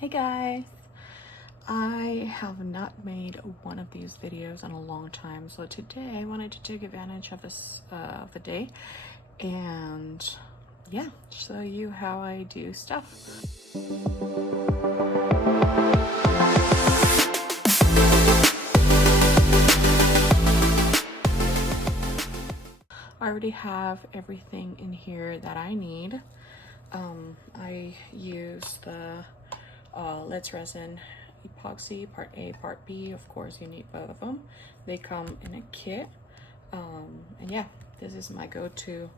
Hey guys, I have not made one of these videos in a long time, so today I wanted to take advantage of this of a day and yeah, show you how I do stuff. I already have everything in here that I need. I use the Let's Resin epoxy part A, part B. Of course you need both of them. They come in a kit. And yeah, this is my go-to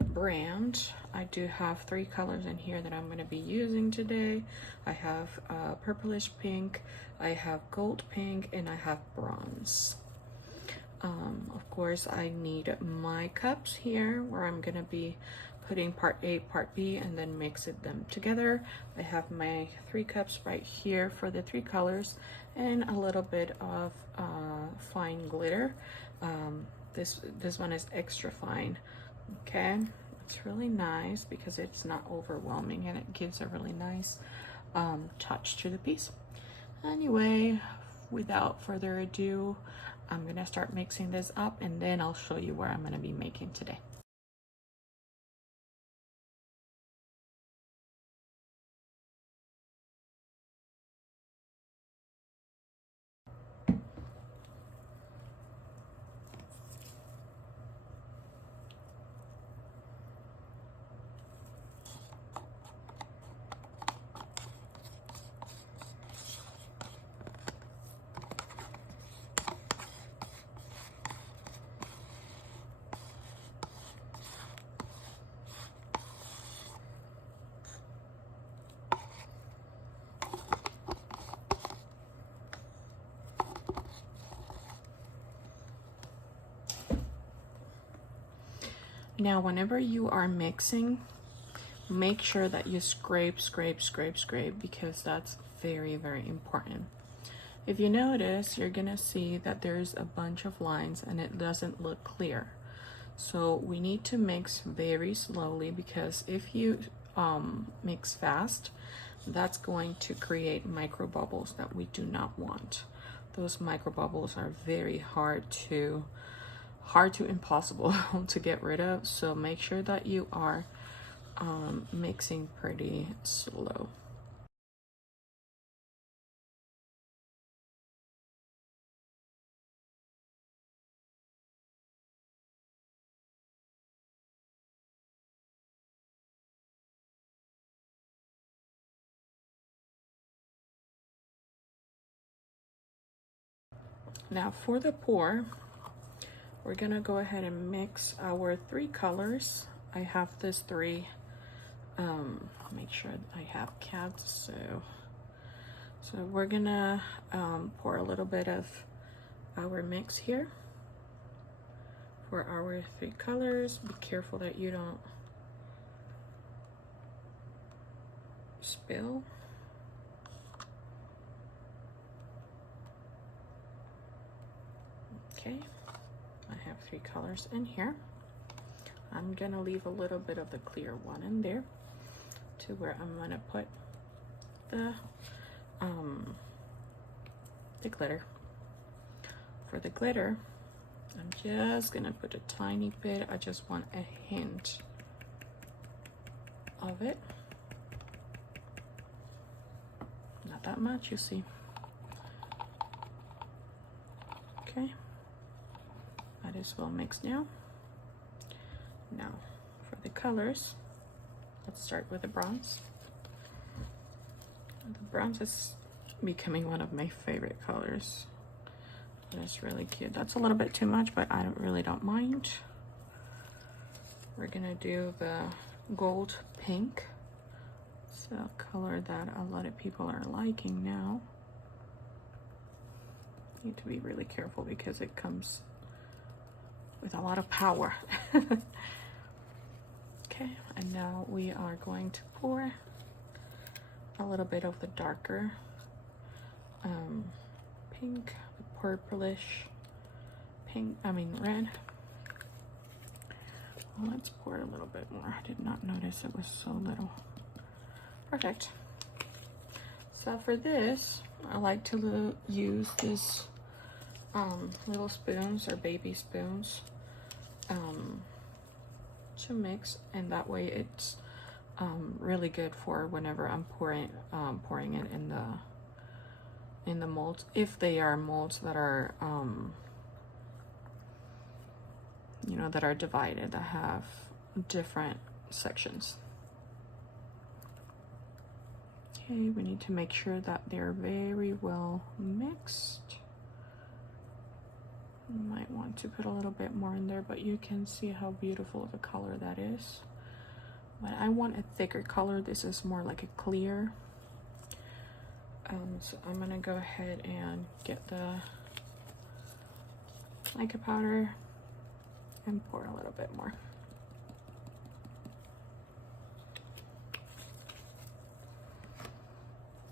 brand. I do have 3 colors in here that I'm going to be using today. I have purplish pink, I have gold pink, and I have bronze. Of course I need my cups here where I'm gonna be putting part A, part B, and then mix them together. I have my 3 cups right here for the 3 colors and a little bit of fine glitter. This one is extra fine. Okay, it's really nice because it's not overwhelming and it gives a really nice touch to the piece. Anyway, without further ado, I'm gonna start mixing this up and then I'll show you where I'm gonna be making today. Now, whenever you are mixing, make sure that you scrape because that's very, very important. If you notice, you're gonna see that there's a bunch of lines and it doesn't look clear. So we need to mix very slowly because if you mix fast, that's going to create micro bubbles that we do not want. Those micro bubbles are very hard to impossible to get rid of, so make sure that you are mixing pretty slow. Now for the pour, we're gonna go ahead and mix our 3 colors. I have this 3. I'll make sure I have caps. So we're gonna pour a little bit of our mix here for our 3 colors. Be careful that you don't spill. Okay, I have 3 colors in here. I'm gonna leave a little bit of the clear one in there to where I'm gonna put the glitter. For the glitter, I'm just gonna put a tiny bit. I just want a hint of it. Not that much, you see. Okay, might as well mix now. Now for the colors, let's start with the bronze. The bronze is becoming one of my favorite colors. It's really cute. That's a little bit too much, but I really don't mind. We're gonna do the gold pink. It's a color that a lot of people are liking now. You need to be really careful because it comes with a lot of power. Okay, and now we are going to pour a little bit of the darker pink, the purplish pink, red. Well, let's pour a little bit more. I did not notice it was so little. Perfect. So for this, I like to use this little spoons or baby spoons to mix, and that way it's really good for whenever I'm pouring it in the molds, if they are molds that are you know, that are divided, that have different sections. Okay, we need to make sure that they're very well mixed. You might want to put a little bit more in there, but you can see how beautiful of a color that is. But I want a thicker color. This is more like a clear. So I'm gonna go ahead and get the mica powder and pour a little bit more.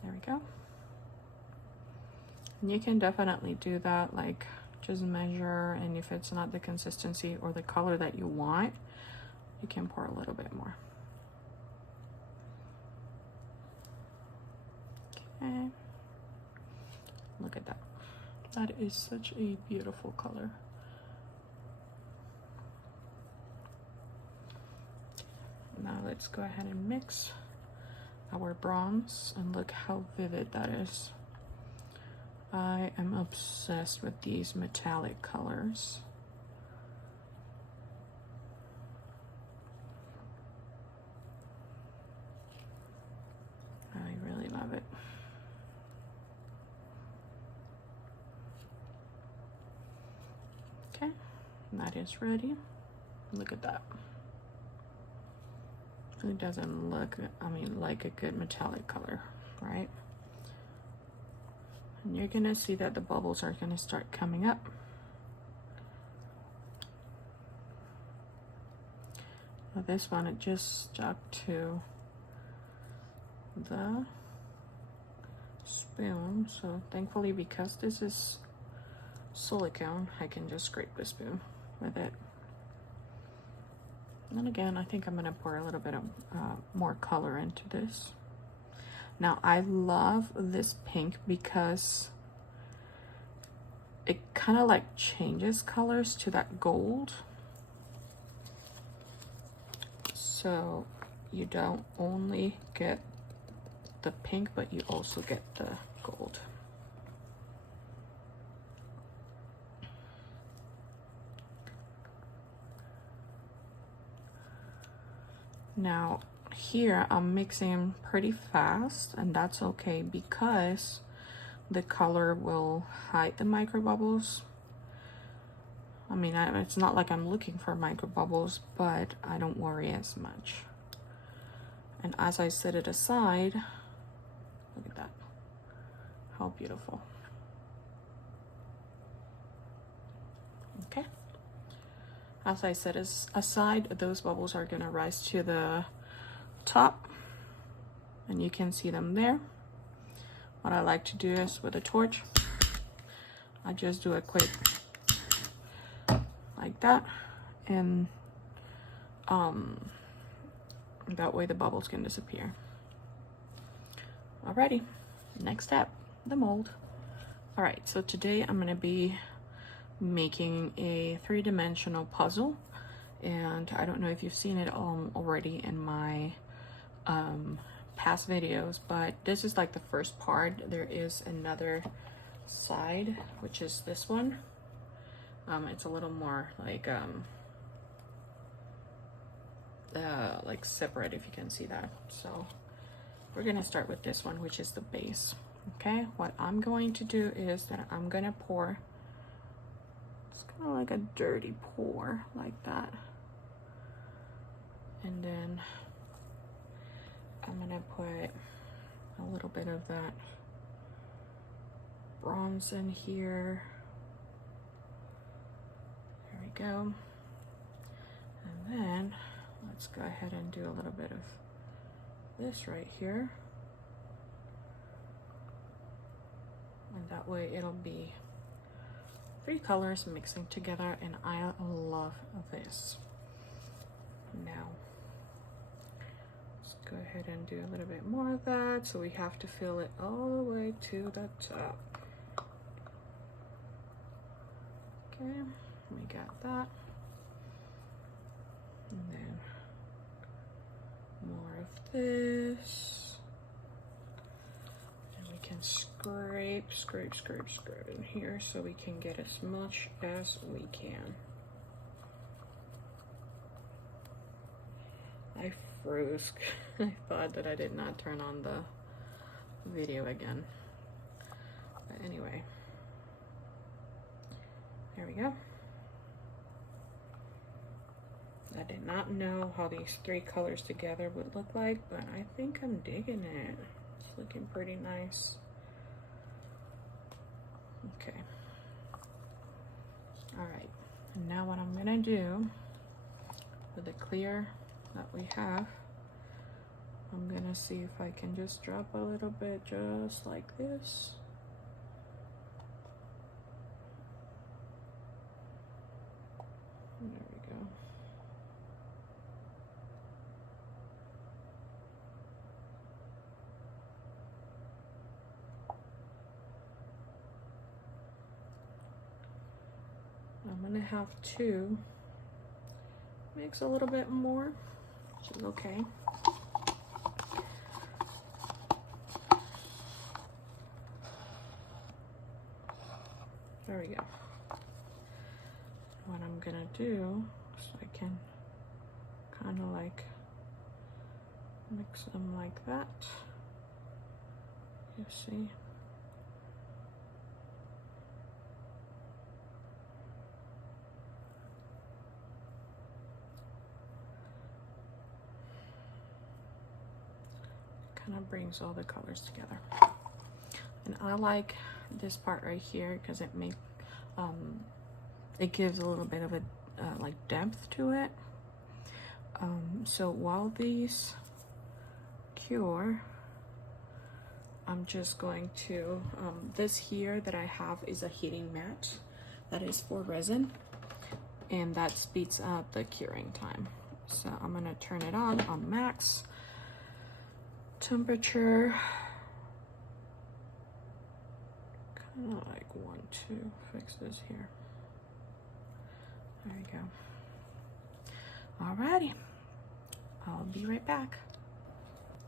There we go. And you can definitely do that, like just measure, and if it's not the consistency or the color that you want, you can pour a little bit more. Okay. Look at that. That is such a beautiful color. Now let's go ahead and mix our bronze, and look how vivid that is. I am obsessed with these metallic colors. I really love it. Okay, that is ready. Look at that. It doesn't look, I mean, like a good metallic color, right? And you're gonna see that the bubbles are gonna start coming up. Now this one, it just stuck to the spoon, so thankfully, because this is silicone, I can just scrape the spoon with it. And again, I think I'm gonna pour a little bit of more color into this. Now I love this pink because it kind of like changes colors to that gold. So you don't only get the pink, but you also get the gold. Now here I'm mixing pretty fast, and that's okay because the color will hide the micro bubbles. I mean, it's not like I'm looking for micro bubbles, but I don't worry as much. And as I set it aside, look at that, how beautiful. Okay, as I set aside, those bubbles are gonna rise to the top, and you can see them there. What I like to do is with a torch, I just do a quick like that, and that way the bubbles can disappear. Alrighty, next step, the mold. All right, so today I'm gonna be making a 3-dimensional puzzle, and I don't know if you've seen it already in my past videos, but this is like the first part. There is another side, which is this one. It's a little more like separate, if you can see that. So we're gonna start with this one, which is the base. Okay, what I'm going to do is that I'm gonna pour, it's kind of like a dirty pour like that, and then I'm gonna put a little bit of that bronze in here. There we go. And then let's go ahead and do a little bit of this right here. And that way it'll be 3 colors mixing together, and I love this. Now, let's go go ahead and do a little bit more of that. So we have to fill it all the way to the top. Okay, we got that. And then more of this. And we can scrape in here so we can get as much as we can. I froze. I thought that I did not turn on the video again. But anyway, there we go. I did not know how these three colors together would look like, but I think I'm digging it. It's looking pretty nice. Okay. All right. And now what I'm gonna do with the clear that we have, I'm gonna see if I can just drop a little bit just like this. There we go. I'm gonna have to mix a little bit more, which is okay. There we go. What I'm gonna do, so I can kind of like mix them like that. You see? Kind of brings all the colors together. And I like this part right here because it makes it gives a little bit of a like depth to it. So while these cure, I'm just going to this here that I have is a heating mat that is for resin, and that speeds up the curing time. So I'm gonna turn it on max temperature, kind of like want to fix this here. There we go. Alrighty, I'll be right back.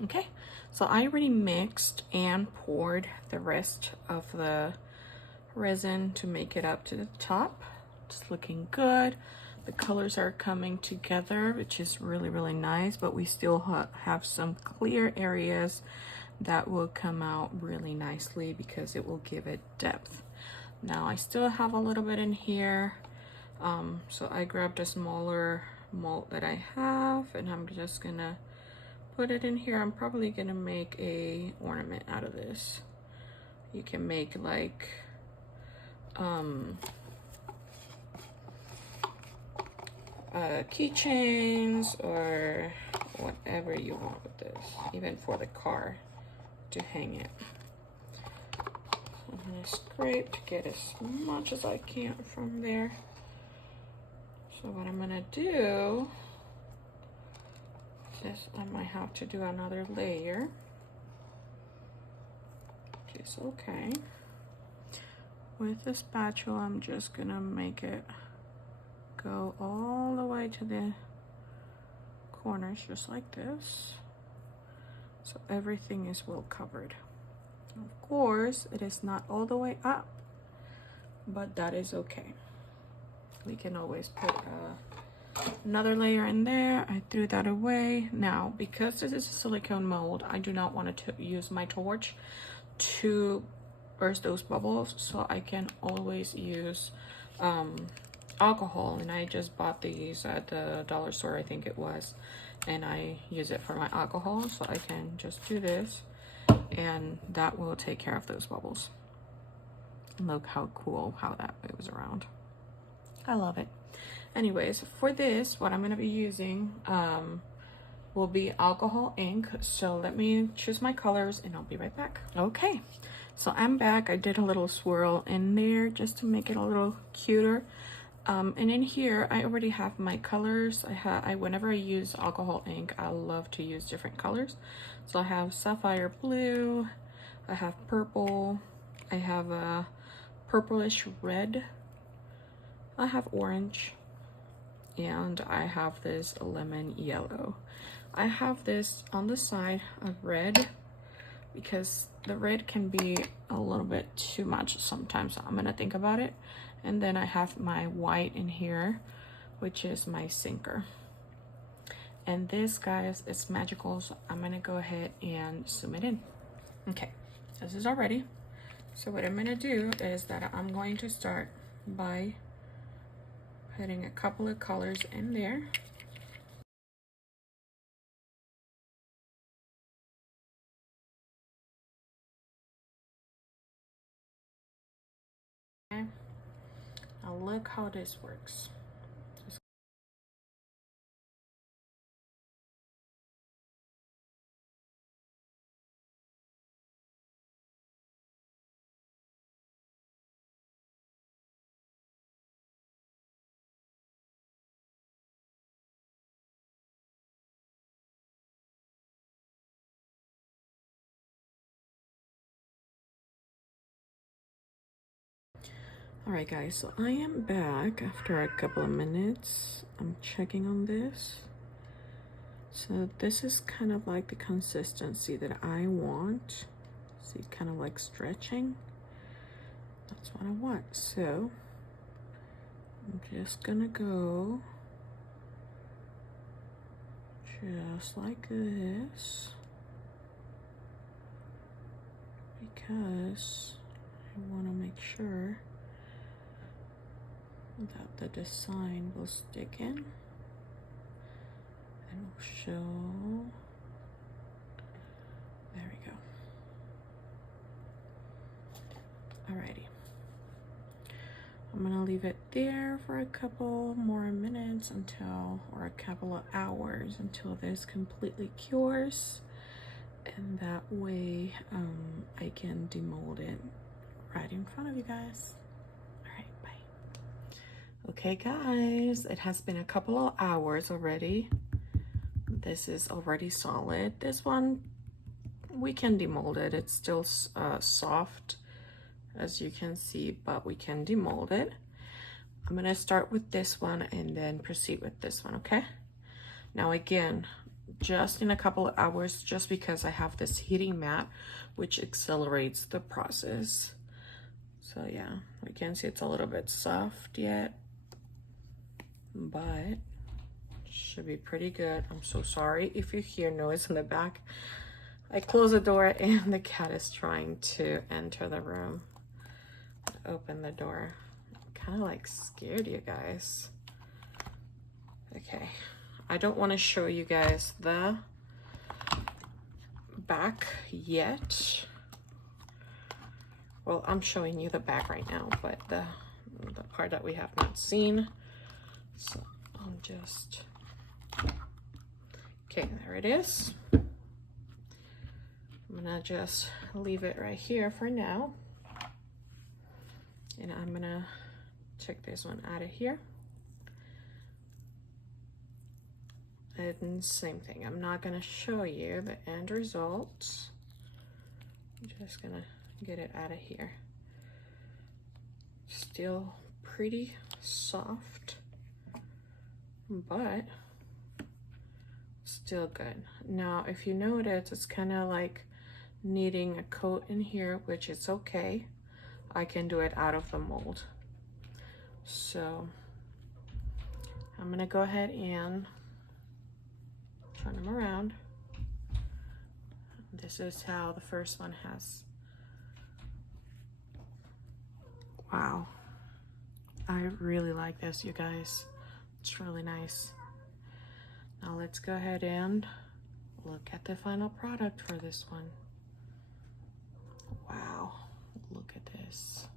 Okay, so I already mixed and poured the rest of the resin to make it up to the top. It's looking good. The colors are coming together, which is really, really nice, but we still have some clear areas that will come out really nicely because it will give it depth. Now I still have a little bit in here, so I grabbed a smaller mold that I have, and I'm just gonna put it in here. I'm probably gonna make a ornament out of this. You can make like keychains or whatever you want with this, even for the car to hang it. So I'm gonna scrape to get as much as I can from there. So what I'm gonna do is I might have to do another layer, which is okay. With the spatula, I'm just gonna make it go all the way to the corners, just like this, so everything is well covered. Of course, it is not all the way up, but that is okay. We can always put another layer in there. I threw that away. Now, because this is a silicone mold, I do not want to use my torch to burst those bubbles, so I can always use alcohol, and I just bought these at the dollar store, I think it was, and I use it for my alcohol, so I can just do this and that will take care of those bubbles. Look how cool how that moves around. I love it. Anyways, for this, what I'm going to be using will be alcohol ink. So let me choose my colors and I'll be right back. Okay, so I'm back. I did a little swirl in there just to make it a little cuter. And in here, I already have my colors. Whenever I use alcohol ink, I love to use different colors. So I have sapphire blue, I have purple, I have a purplish red, I have orange, and I have this lemon yellow. I have this on the side of red because the red can be a little bit too much sometimes. So I'm gonna think about it. And then I have my white in here, which is my sinker. And this, guys, is magical. So I'm gonna go ahead and zoom it in. Okay, this is all ready. So what I'm gonna do is that I'm going to start by putting a couple of colors in there. Okay. Now look how this works. All right, guys, so I am back after a couple of minutes. I'm checking on this. So this is kind of like the consistency that I want. See, kind of like stretching. That's what I want. So I'm just gonna go just like this because I want to make sure that the design will stick in and will show. There we go. Alrighty. I'm gonna leave it there for a couple more minutes or a couple of hours until this completely cures. And that way I can demold it right in front of you guys. Okay, guys, it has been a couple of hours already. This is already solid. This one, we can demold it. It's still soft, as you can see, but we can demold it. I'm gonna start with this one and then proceed with this one, okay? Now again, just in a couple of hours, just because I have this heating mat, which accelerates the process. So yeah, we can see it's a little bit soft yet, but should be pretty good. I'm so sorry if you hear noise in the back. I close the door and the cat is trying to enter the room. Open the door. I'm kind of like scared, you guys. Okay, I don't want to show you guys the back yet. Well, I'm showing you the back right now, but the part that we have not seen. So I'm just, okay, there it is. I'm gonna just leave it right here for now. And I'm gonna take this one out of here. And same thing, I'm not gonna show you the end result. I'm just gonna get it out of here. Still pretty soft, but still good. Now, if you notice, it's kind of like needing a coat in here, which is okay. I can do it out of the mold. So I'm gonna go ahead and turn them around. This is how the first one has. Wow, I really like this, you guys. It's really nice. Now let's go ahead and look at the final product for this one. Wow, look at this.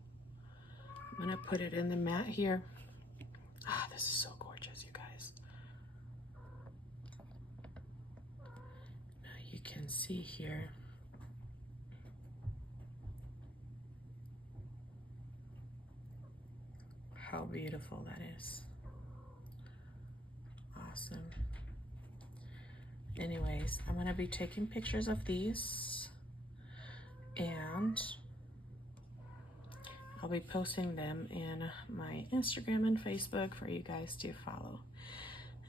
I'm gonna put it in the mat here. Ah, this is so gorgeous, you guys. Now you can see here. how beautiful that is. Awesome. Anyways, I'm gonna be taking pictures of these and I'll be posting them in my Instagram and Facebook for you guys to follow.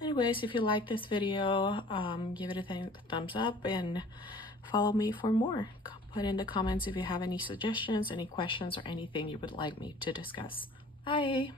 Anyways, if you like this video, give it a thumbs up and follow me for more. Put in the comments if you have any suggestions, any questions, or anything you would like me to discuss. Bye!